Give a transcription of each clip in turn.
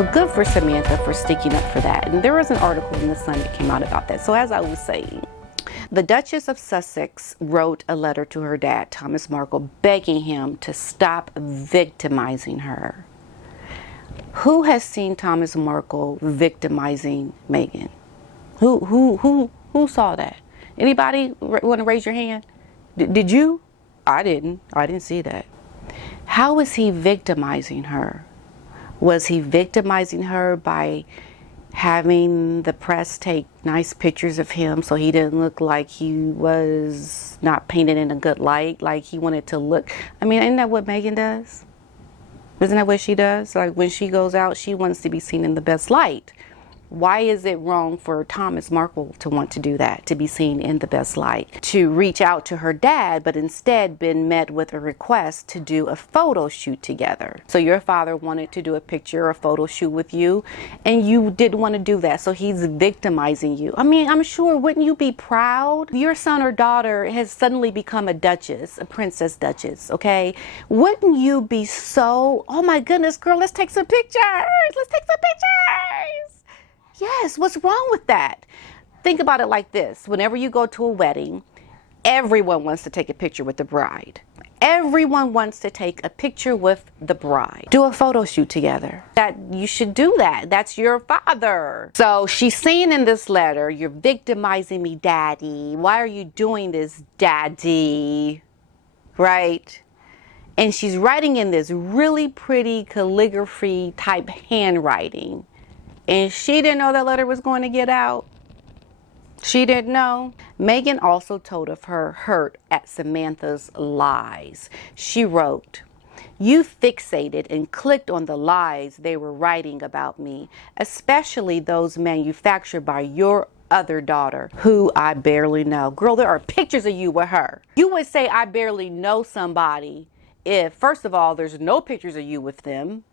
So good for Samantha for sticking up for that. And there was an article in the Sun that came out about that. So as I was saying, the Duchess of Sussex wrote a letter to her dad, Thomas Markle, begging him to stop victimizing her. Who has seen Thomas Markle victimizing Meghan? Who saw that? Anybody want to raise your hand? Did you? I didn't see that. How is he victimizing her? Was he victimizing her by having the press take nice pictures of him so he didn't look like he was not painted in a good light, like he wanted to look? I mean, isn't that what Meghan does? Isn't that what she does? Like when she goes out, she wants to be seen in the best light. Why is it wrong for Thomas Markle to want to do that, to be seen in the best light, to reach out to her dad, but instead been met with a request to do a photo shoot together? So your father wanted to do a picture or a photo shoot with you, and you didn't want to do that, so he's victimizing you. I mean, I'm sure, wouldn't you be proud? Your son or daughter has suddenly become a duchess, a princess duchess, okay? Wouldn't you be so, oh my goodness, girl, let's take some pictures, let's take some pictures. Yes, what's wrong with that? Think about it like this. Whenever you go to a wedding, everyone wants to take a picture with the bride. Everyone wants to take a picture with the bride. Do a photo shoot together. That you should do that. That's your father. So she's saying in this letter, you're victimizing me, Daddy. Why are you doing this, Daddy? Right? And she's writing in this really pretty calligraphy type handwriting. And she didn't know that letter was going to get out. She didn't know. Meghan also told of her hurt at Samantha's lies. She wrote, "You fixated and clicked on the lies they were writing about me, especially those manufactured by your other daughter, who I barely know." Girl, there are pictures of you with her. You would say I barely know somebody if, first of all, there's no pictures of you with them.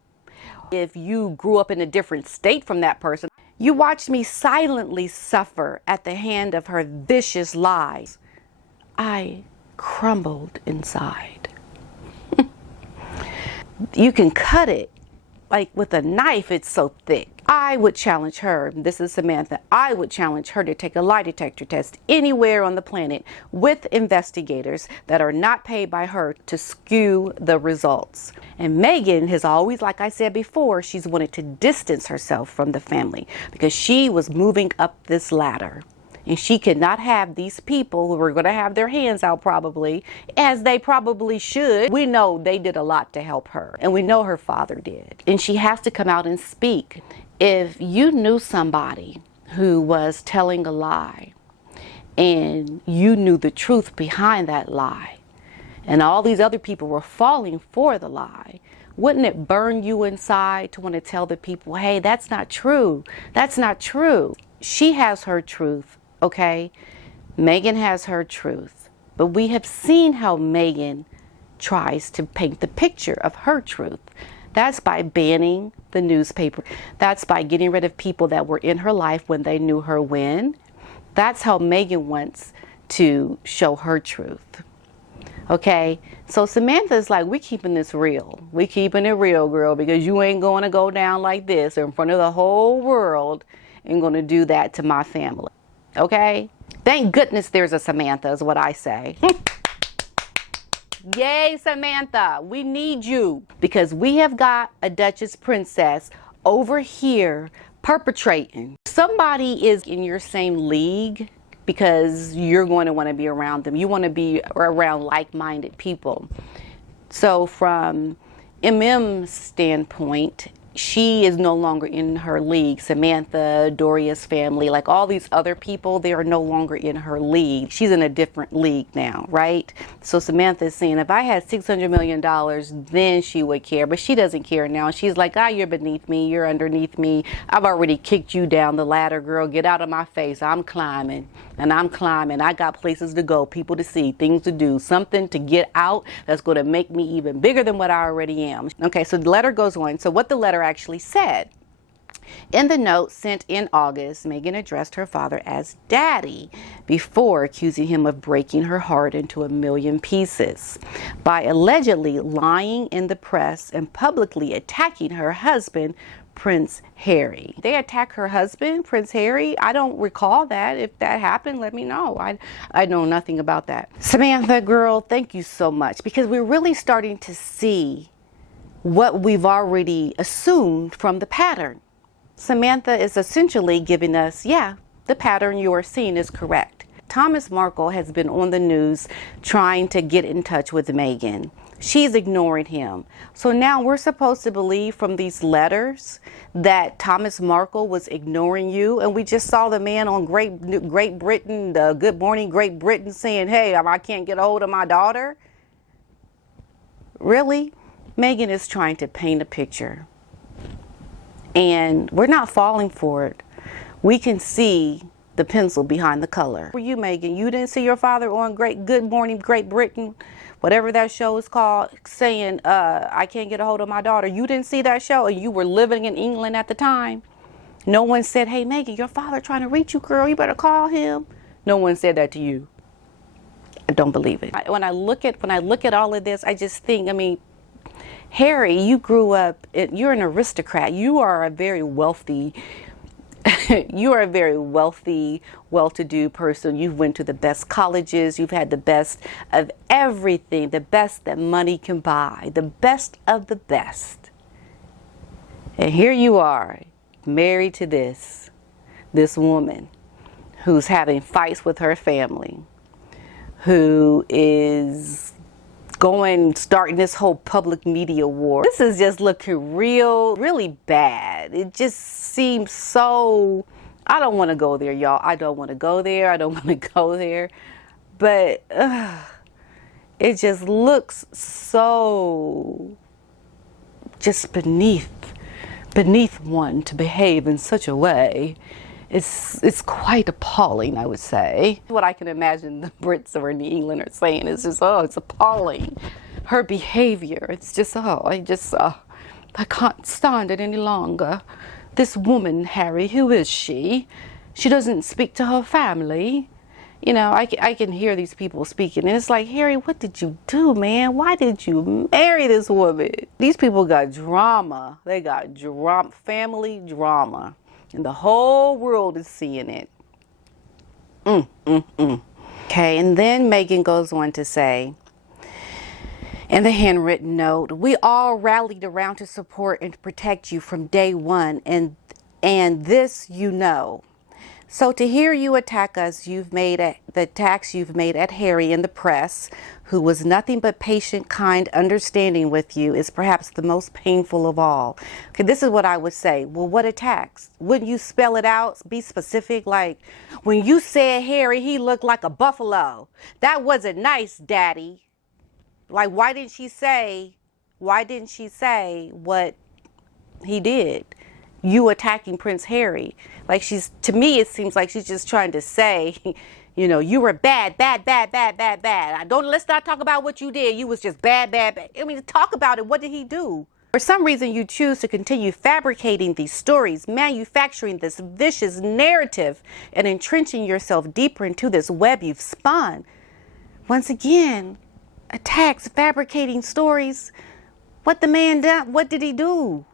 If you grew up in a different state from that person. You watched me silently suffer at the hand of her vicious lies. I crumbled inside. You can cut it like with a knife, it's so thick. I would challenge her, this is Samantha, I would challenge her to take a lie detector test anywhere on the planet with investigators that are not paid by her to skew the results. And Meghan has always, like I said before, she's wanted to distance herself from the family because she was moving up this ladder. And she cannot have these people who are going to have their hands out probably, as they probably should. We know they did a lot to help her, and we know her father did. And she has to come out and speak. If you knew somebody who was telling a lie, and you knew the truth behind that lie, and all these other people were falling for the lie, wouldn't it burn you inside to want to tell the people, hey, that's not true. That's not true. She has her truth. Okay, Meghan has her truth, but we have seen how Meghan tries to paint the picture of her truth. That's by banning the newspaper. That's by getting rid of people that were in her life when they knew her when. That's how Meghan wants to show her truth. Okay, so Samantha's like, we keeping this real. We keeping it real, girl, because you ain't going to go down like this in front of the whole world and going to do that to my family. Okay? Thank goodness there's a Samantha is what I say. Yay, Samantha. We need you because we have got a Duchess Princess over here perpetrating. Somebody is in your same league because you're going to want to be around them. You want to be around like-minded people. So from MM's standpoint, she is no longer in her league. Samantha, Doria's family, like all these other people, they are no longer in her league. She's in a different league now, right? So Samantha is saying, if I had $600 million, then she would care. But she doesn't care now. She's like, you're beneath me. You're underneath me. I've already kicked you down the ladder, girl. Get out of my face. I'm climbing and I'm climbing. I got places to go, people to see, things to do, something to get out that's going to make me even bigger than what I already am. Okay, so the letter goes on. So what the letter actually said. In the note sent in August, Meghan addressed her father as Daddy before accusing him of breaking her heart into a million pieces by allegedly lying in the press and publicly attacking her husband Prince Harry. They attack her husband, Prince Harry. I don't recall that. If that happened, let me know. I know nothing about that. Samantha, girl, thank you so much, because we're really starting to see what we've already assumed from the pattern. Samantha is essentially giving us, yeah, the pattern you are seeing is correct. Thomas Markle has been on the news trying to get in touch with Meghan. She's ignoring him. So now we're supposed to believe from these letters that Thomas Markle was ignoring you. And we just saw the man on Great Britain, the Good Morning Great Britain, saying, hey, I can't get a hold of my daughter. Really? Meghan is trying to paint a picture. And we're not falling for it. We can see the pencil behind the color. For you, Meghan, you didn't see your father on Good Morning Great Britain, whatever that show is called, saying, I can't get a hold of my daughter. You didn't see that show, and you were living in England at the time. No one said, hey, Meghan, your father trying to reach you, girl. You better call him. No one said that to you. I don't believe it. When I look at all of this, I just think, I mean, Harry, you grew up, you're an aristocrat. You are a very wealthy you are a very wealthy, well-to-do person. You've went to the best colleges. You've had the best of everything, the best that money can buy, the best of the best. And here you are, married to this woman who's having fights with her family, who is starting this whole public media war. This is just looking really bad. It just seems so, I don't want to go there, y'all. I don't want to go there. I don't want to go there. But it just looks so just beneath one to behave in such a way. It's quite appalling, I would say. What I can imagine the Brits or in England are saying is just, oh, it's appalling. Her behavior, it's just, I can't stand it any longer. This woman, Harry, who is she? She doesn't speak to her family. You know, I can hear these people speaking, and it's like, Harry, what did you do, man? Why did you marry this woman? These people got drama. They got drama, family drama. And the whole world is seeing it. Okay, and then Meghan goes on to say, in the handwritten note, we all rallied around to support and protect you from day one, and this you know. So to hear you attack us, the attacks you've made at Harry in the press, who was nothing but patient, kind, understanding with you, is perhaps the most painful of all. Okay, this is what I would say. Well, what attacks? Wouldn't you spell it out? Be specific. Like, when you said Harry, he looked like a buffalo. That wasn't nice, Daddy. Like, why didn't she say what he did? You attacking Prince Harry. Like, to me, it seems like she's just trying to say, you know, you were bad. Let's not talk about what you did. You was just bad. I mean, talk about it. What did he do? For some reason, you choose to continue fabricating these stories, manufacturing this vicious narrative, and entrenching yourself deeper into this web you've spun. Once again, attacks, fabricating stories. What the man done? What did he do?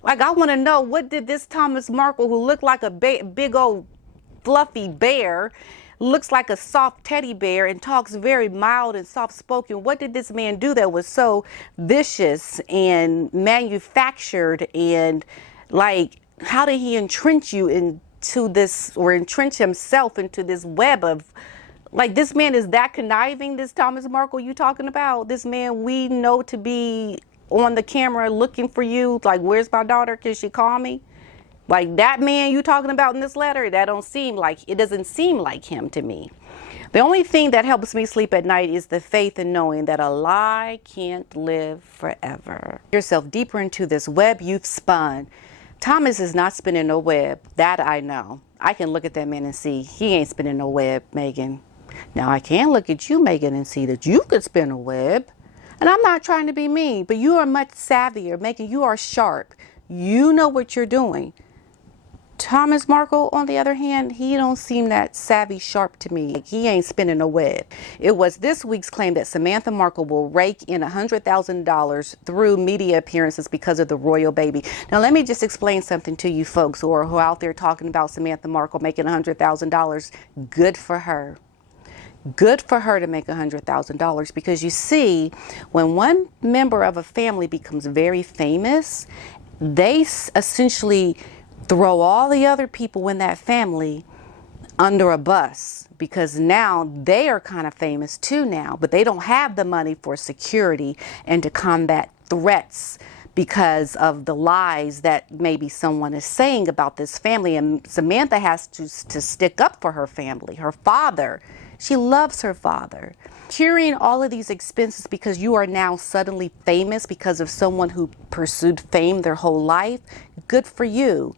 Like, I want to know, what did this Thomas Markle, who looked like a big old fluffy bear, looks like a soft teddy bear and talks very mild and soft-spoken, what did this man do that was so vicious and manufactured? And, like, how did he entrench you into this, or entrench himself into this web of, like, this man is that conniving, this Thomas Markle you talking about? This man we know to be on the camera looking for you, like, where's my daughter, can she call me? Like, that man you talking about in this letter, it doesn't seem like him to me. The only thing that helps me sleep at night is the faith in knowing that a lie can't live forever. Yourself deeper into this web you've spun. Thomas is not spinning no web, that I know. I can look at that man and see he ain't spinning no web, Meghan. Now I can look at you, Meghan, and see that you could spin a web. And I'm not trying to be mean, but you are much savvier, Meghan. You are sharp. You know what you're doing. Thomas Markle, on the other hand, he don't seem that savvy sharp to me. He ain't spinning a web. It was this week's claim that Samantha Markle will rake in $100,000 through media appearances because of the royal baby. Now, let me just explain something to you folks who are out there talking about Samantha Markle making $100,000. Good for her. Good for her to make $100,000, because you see, when one member of a family becomes very famous, they essentially throw all the other people in that family under a bus, because now they are kind of famous too now, but they don't have the money for security and to combat threats because of the lies that maybe someone is saying about this family. And Samantha has to stick up for her family, her father. She loves her father. Carrying all of these expenses because you are now suddenly famous because of someone who pursued fame their whole life, good for you.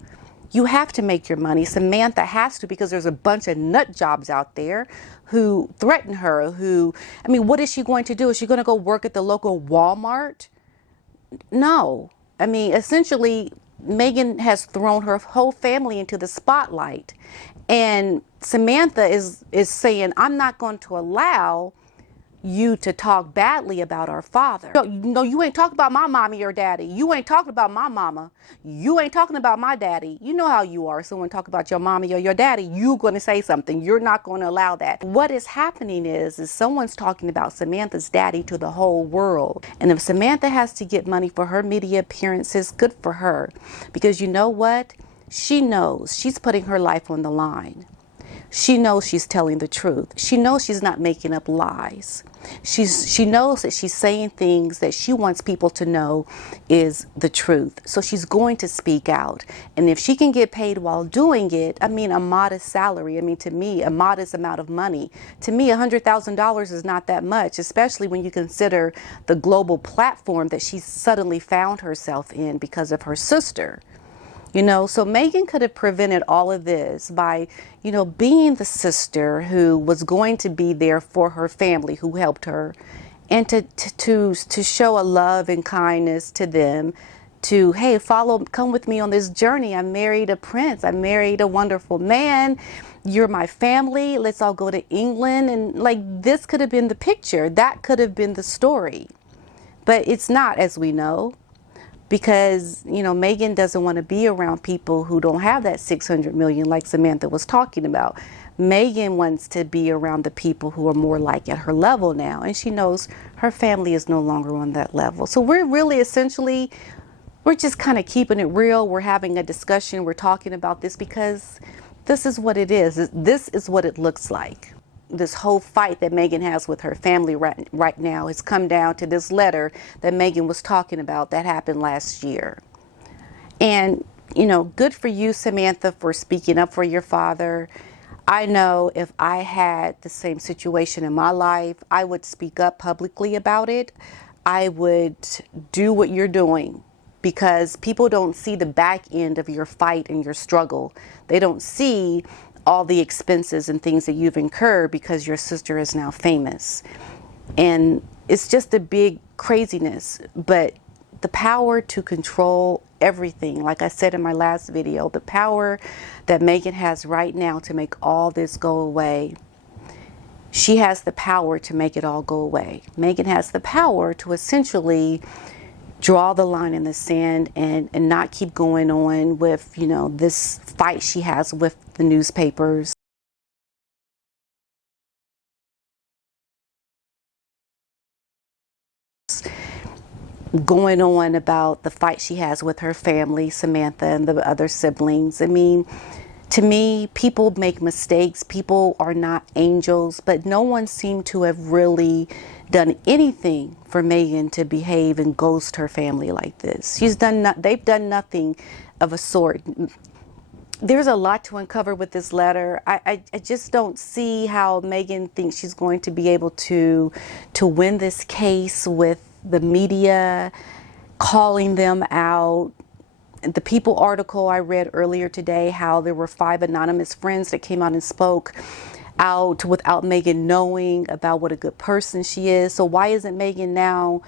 You have to make your money. Samantha has to, because there's a bunch of nut jobs out there who threaten her, I mean, what is she going to do? Is she going to go work at the local Walmart? No. I mean, essentially, Meghan has thrown her whole family into the spotlight. And Samantha is saying, I'm not going to allow you to talk badly about our father. No, you ain't talking about my mommy or daddy. You ain't talking about my mama. You ain't talking about my daddy. You know how you are. Someone talk about your mommy or your daddy, you're going to say something. You're not going to allow that. What is happening is someone's talking about Samantha's daddy to the whole world. And if Samantha has to get money for her media appearances, good for her. Because you know what? She knows she's putting her life on the line. She knows she's telling the truth. She knows she's not making up lies. She knows that she's saying things that she wants people to know is the truth. So she's going to speak out. And if she can get paid while doing it, I mean, a modest salary, I mean, to me, a modest amount of money. To me, $100,000 is not that much, especially when you consider the global platform that she suddenly found herself in because of her sister. You know, so Meghan could have prevented all of this by, you know, being the sister who was going to be there for her family, who helped her, and to show a love and kindness to them, to, hey, come with me on this journey. I married a prince. I married a wonderful man. You're my family. Let's all go to England. And like, this could have been the picture. That could have been the story. But it's not, as we know. Because, you know, Meghan doesn't want to be around people who don't have that 600 million like Samantha was talking about. Meghan wants to be around the people who are more like at her level now. And she knows her family is no longer on that level. So we're really essentially, we're just kind of keeping it real. We're having a discussion. We're talking about this because this is what it is. This is what it looks like. This whole fight that Meghan has with her family right now has come down to this letter that Meghan was talking about that happened last year. And, you know, good for you, Samantha, for speaking up for your father. I know if I had the same situation in my life, I would speak up publicly about it. I would do what you're doing, because people don't see the back end of your fight and your struggle. They don't see all the expenses and things that you've incurred because your sister is now famous. And it's just a big craziness. But the power to control everything, like I said in my last video, the power that Meghan has right now to make all this go away, she has the power to make it all go away. Meghan has the power to essentially draw the line in the sand and not keep going on with, you know, this fight she has with the newspapers. Going on about the fight she has with her family, Samantha and the other siblings. I mean, to me, people make mistakes. People are not angels, but no one seemed to have really done anything for Meghan to behave and ghost her family like this. They've done nothing of a sort. There's a lot to uncover with this letter. I just don't see how Meghan thinks she's going to be able to win this case with the media calling them out. The People article I read earlier today, how there were 5 anonymous friends that came out and spoke out without Meghan knowing about what a good person she is. So why isn't Meghan now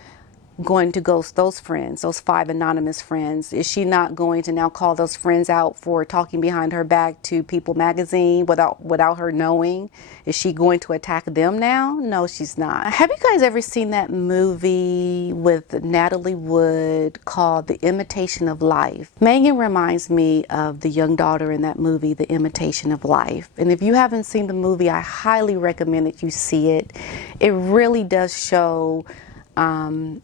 going to ghost those friends, those 5 anonymous friends? Is she not going to now call those friends out for talking behind her back to People magazine without her knowing? Is she going to attack them now? No, she's not. Have you guys ever seen that movie with Natalie Wood called The Imitation of Life? Meghan reminds me of the young daughter in that movie, The Imitation of Life. And if you haven't seen the movie, I highly recommend that you see it. It really does show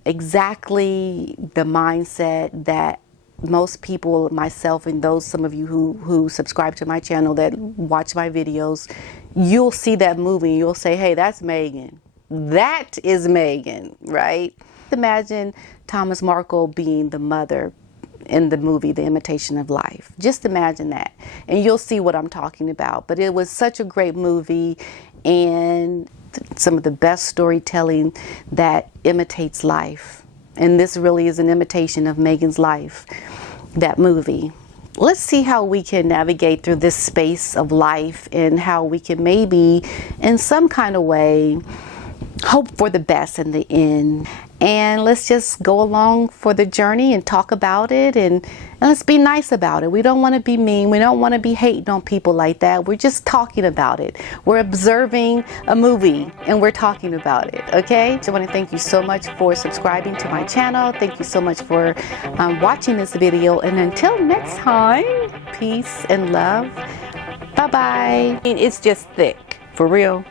exactly the mindset that most people, myself and some of you who subscribe to my channel, that watch my videos, you'll see that movie and you'll say, hey, that's Meghan. That is Meghan, right? Imagine Thomas Markle being the mother in the movie The Imitation of Life. Just imagine that and you'll see what I'm talking about. But it was such a great movie, and some of the best storytelling that imitates life. And this really is an imitation of Meghan's life, that movie. Let's see how we can navigate through this space of life, and how we can maybe in some kind of way hope for the best in the end. And let's just go along for the journey and talk about it, and let's be nice about it. We don't want to be mean. We don't want to be hating on people like that. We're just talking about it. We're observing a movie and we're talking about it, okay? So I want to thank you so much for subscribing to my channel. Thank you so much for watching this video. And until next time, peace and love. Bye-bye. It's just thick, for real.